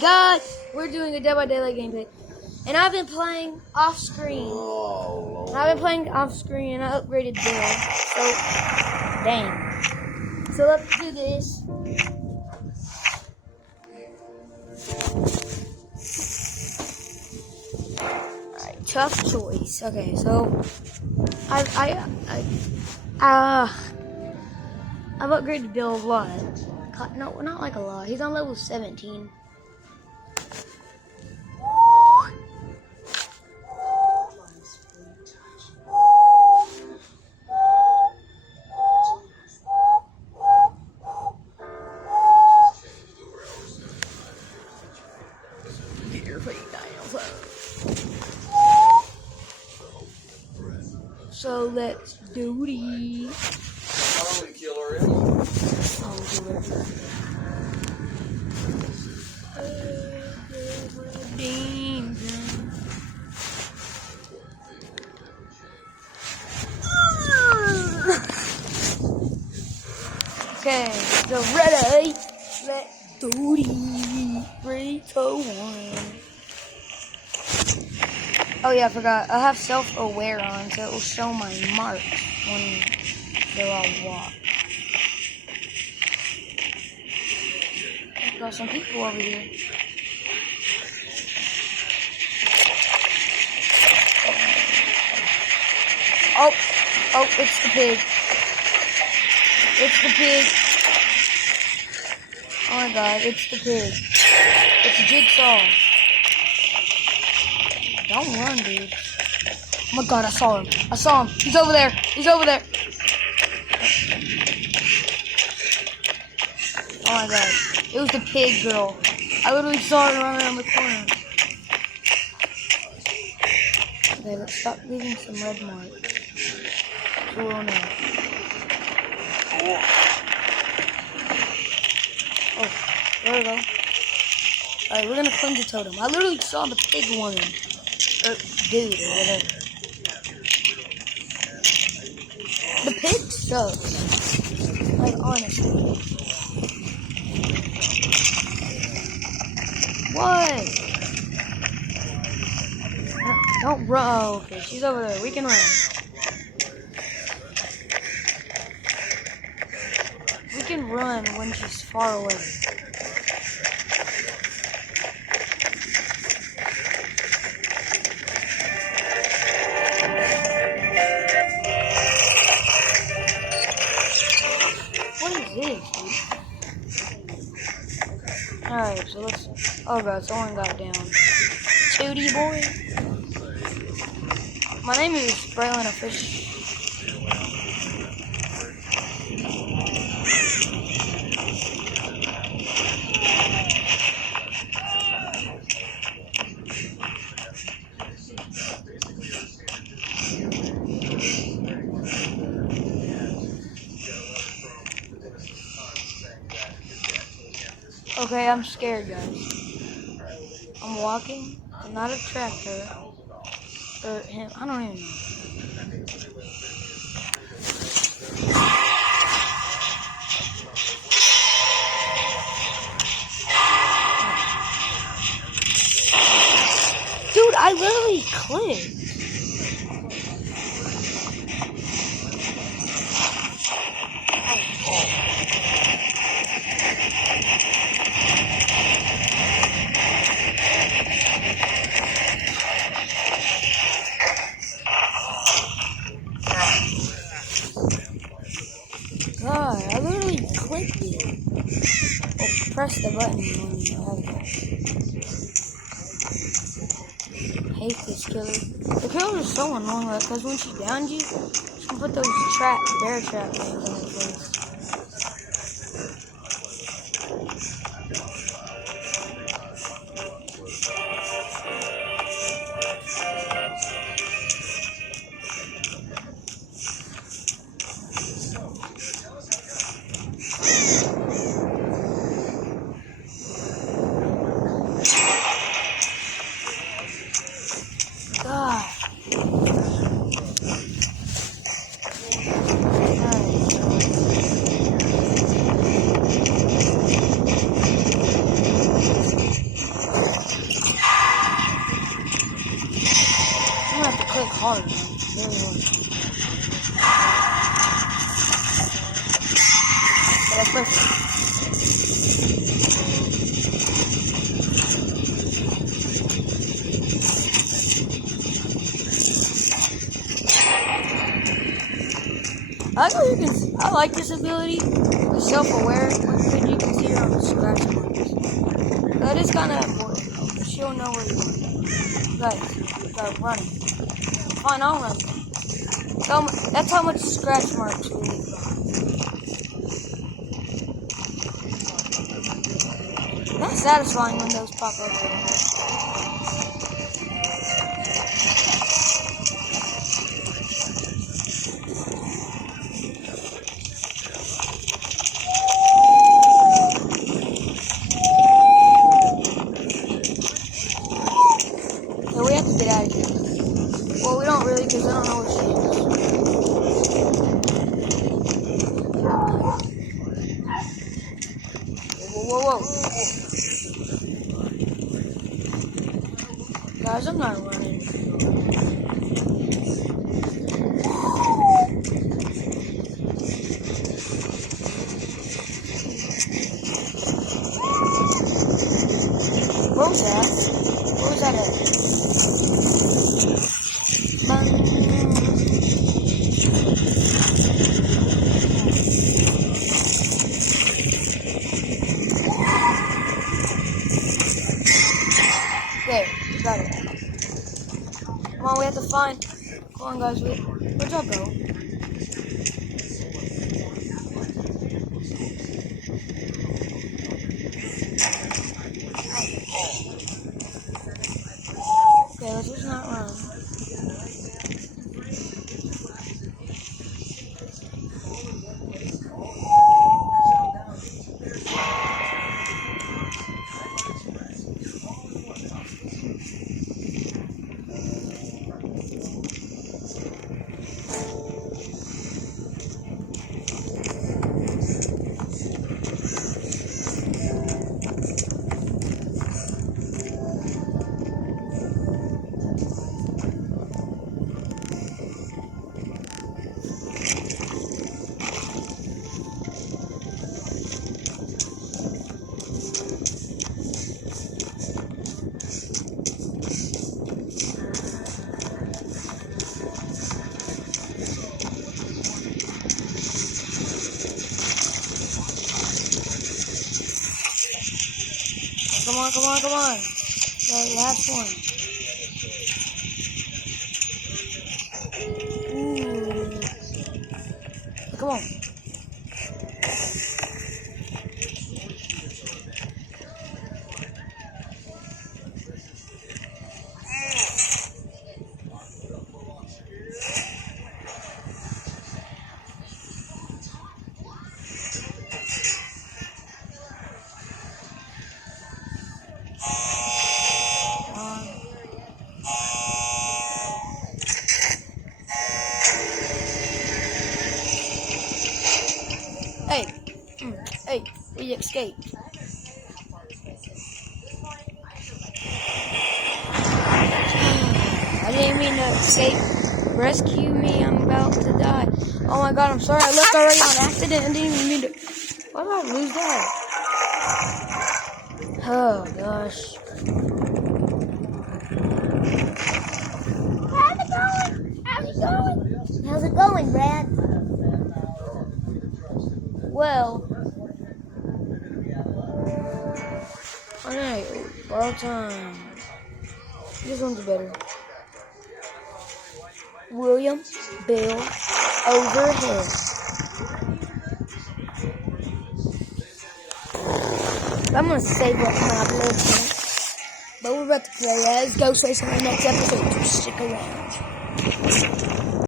God, we're doing a Dead by Daylight gameplay. And I've been playing off screen. And I upgraded Bill. So, dang. So let's do this. Alright, tough choice. Okay, so I've upgraded Bill a lot. No, not like a lot. He's on level 17. Get your fake dinosaur. So let's do it. How many killer is? Okay, so ready? Let's do it. 3, 2, 1. Oh yeah, I forgot. I have self-aware on, so it will show my marks when they're all walk. Got some people over here. Oh, it's the pig. It's the pig. Oh my god, it's the pig. It's a jigsaw. Don't run, dude. Oh my god, I saw him. He's over there. Oh my god. It was the pig girl. I literally saw her run around the corner. Okay, let's stop leaving some red marks. So we'll know. Oh, there we go. Alright, we're gonna cleanse the totem. I literally saw the pig woman. Or dude, or whatever. The pig sucks. Like, honestly. What? Don't run. Oh, okay, she's over there. We can run. We can run when she's far away. What is this, dude? Alright, so let's... Oh god, someone got down. Tootie boy. My name is Braylon a Fish. Okay, I'm scared, guys. I'm walking, I'm not a tractor. Or him, I don't even know. Dude, I literally clicked. God, I literally clicked it. Or press the button when you have that. Hate this killer. The killers are so annoying because when she downed you, she can put those bear trap things in her face. God. Alright. hard, man. Very hard. But that's perfect. I like this ability. It's self-aware, because you can see it on the scratch marks. That is kind of important, because you'll know where you are. Guys, start running. Fine, I'll run. That's how much scratch marks we leave behind. That's satisfying when those pop up. So we have to get out of here. Well, we don't really, because I don't know where she is. Whoa. Guys, I'm not running. Where was that? Where was that at? There, got it. Come on, we have to find. Come on, guys. Where'd y'all go? Okay, let's just not run. Come on. The last one. Ooh. Come on. Hey, we escaped. I didn't mean to escape. Rescue me, I'm about to die. Oh my god, I'm sorry, I left already on accident. I didn't even mean to. Why did I lose that? Oh gosh. How's it going, Brad? Well, alright, borrow time. This one's better. William Bill Overhead. I'm gonna save up my upload time. But we're about to play as Ghost Race in the next episode, so stick around.